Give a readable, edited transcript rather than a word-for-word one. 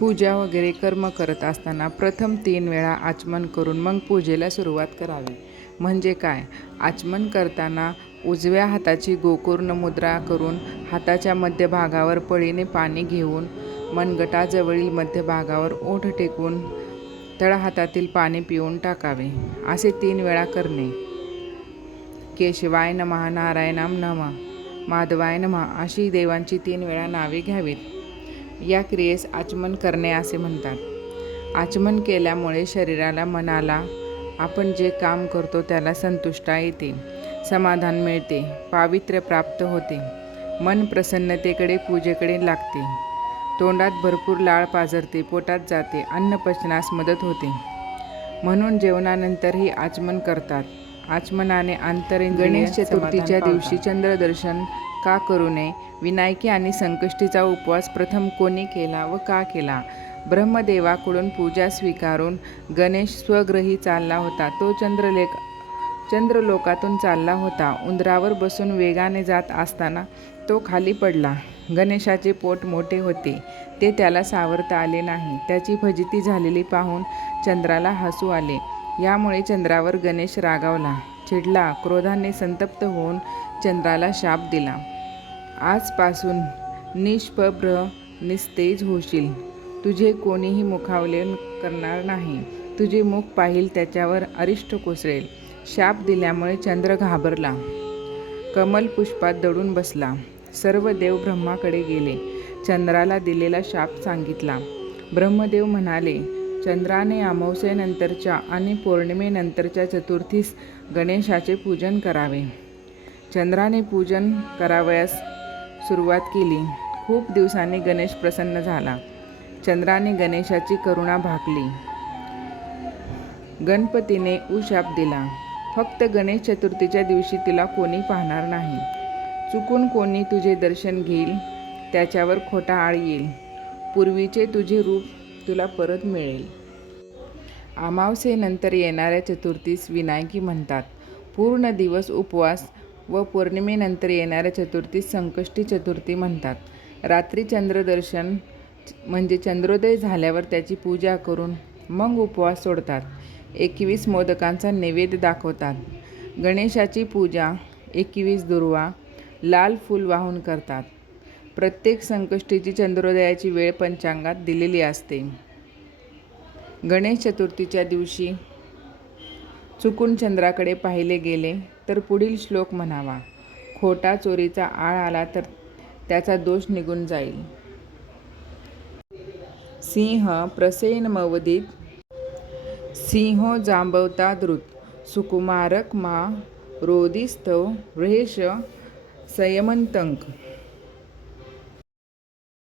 पूजा वगैरे कर्म करत असताना प्रथम 3 वेळा आचमन करून मग पूजेला सुरुवात करावी. म्हणजे काय? आचमन करताना उजव्या हाताची गोकर्ण मुद्रा करून हाताच्या मध्यभागावर पळीने पाणी घेऊन मनगटाजवळील मध्यभागावर ओठ टेकून तळहातातील पाणी पिऊन टाकावे. असे 3 वेळा करणे. केशवाय नमः, नारायणाय नमः, माधवाय नमः अशी देवांची 3 वेळा नावे घ्यावीत. या क्रियेस आचमन करणे असे म्हणतात. आचमन केल्यामुळे शरीराला, मनाला आपण जे काम करतो त्याला संतुष्टता येते, समाधान मिळते, पावित्र्य प्राप्त होते, मन प्रसन्नतेकडे, पूजेकडे लागते, तोंडात भरपूर लाळ पाझरते, पोटात जाते, अन्न पचनास मदत होते. म्हणून जेवणानंतरही आचमन करतात. आचमनाने आंतरेंद्रिय गणेश चतुर्थीच्या दिवशी चंद्रदर्शन का करू नये? विनायकी आणि संकष्टीचा उपवास प्रथम कोणी केला व का केला? ब्रह्मदेवाकडून पूजा स्वीकारून गणेश स्वगृही चालला होता. तो चंद्रलोकातून चालला होता. उंदरावर बसून वेगाने जात असताना तो खाली पडला. गणेशाचे पोट मोठे होते, ते त्याला सावरता आले नाही. त्याची फजिती झालेली पाहून चंद्राला हसू आले. यामुळे चंद्रावर गणेश रागावला, चिडला. क्रोधाने संतप्त होऊन चंद्राला शाप दिला. आजपासून निष्प्रभ निस्तेज होशील. तुझे कोणीही मुखावलेन करणार नाही. तुझे मुख पाहिल त्याच्यावर अरिष्ट कोसळेल. शाप दिल्यामुळे चंद्र घाबरला. कमल पुष्पात दडून बसला. सर्व देव ब्रह्माकडे गेले. चंद्राला दिलेला शाप सांगितला. ब्रह्मदेव म्हणाले, चंद्राने अमावस्येनंतरच्या आणि पौर्णिमेनंतरच्या चतुर्थीस गणेशाचे पूजन करावे. चंद्राने पूजन करावयास सुरुवात केली. खूप दिवसांनी गणेश प्रसन्न झाला. चंद्राने गणेशाची करुणा भागली. गणपतीने उशाप दिला. फक्त गणेश चतुर्थीच्या दिवशी तुला कोणी पाहणार नाही. चुकून कोणी तुझे दर्शन घेईल, त्याच्यावर खोटा आळ येईल. पूर्वीचे तुझे रूप तुला परत मिळेल. अमावस्येनंतर येणाऱ्या चतुर्थीस विनायकी म्हणतात. पूर्ण दिवस उपवास व पौर्णिमेनंतर येणाऱ्या चतुर्थीस संकष्टी चतुर्थी म्हणतात. रात्री चंद्रदर्शन म्हणजे चंद्रोदय झाल्यावर त्याची पूजा करून मग उपवास सोडतात. 21 मोदकांचा नैवेद्य दाखवतात. गणेशाची पूजा 21 दुर्वा, लाल फूल वाहून करतात. प्रत्येक संकष्टीची चंद्रोदयाची वेळ पंचांगात दिलेली असते. गणेश चतुर्थीच्या दिवशी चुकून चंद्राकडे पाहिले गेले तर पुढील श्लोक म्हणावा. खोटा चोरीचा आळ आला तर त्याचा दोष निघून जाईल. सिंह प्रसेनमवदित, सिंहो जांबवता द्रुत, सुकुमारक मा रोदिस्तव वृष संयमंतंक.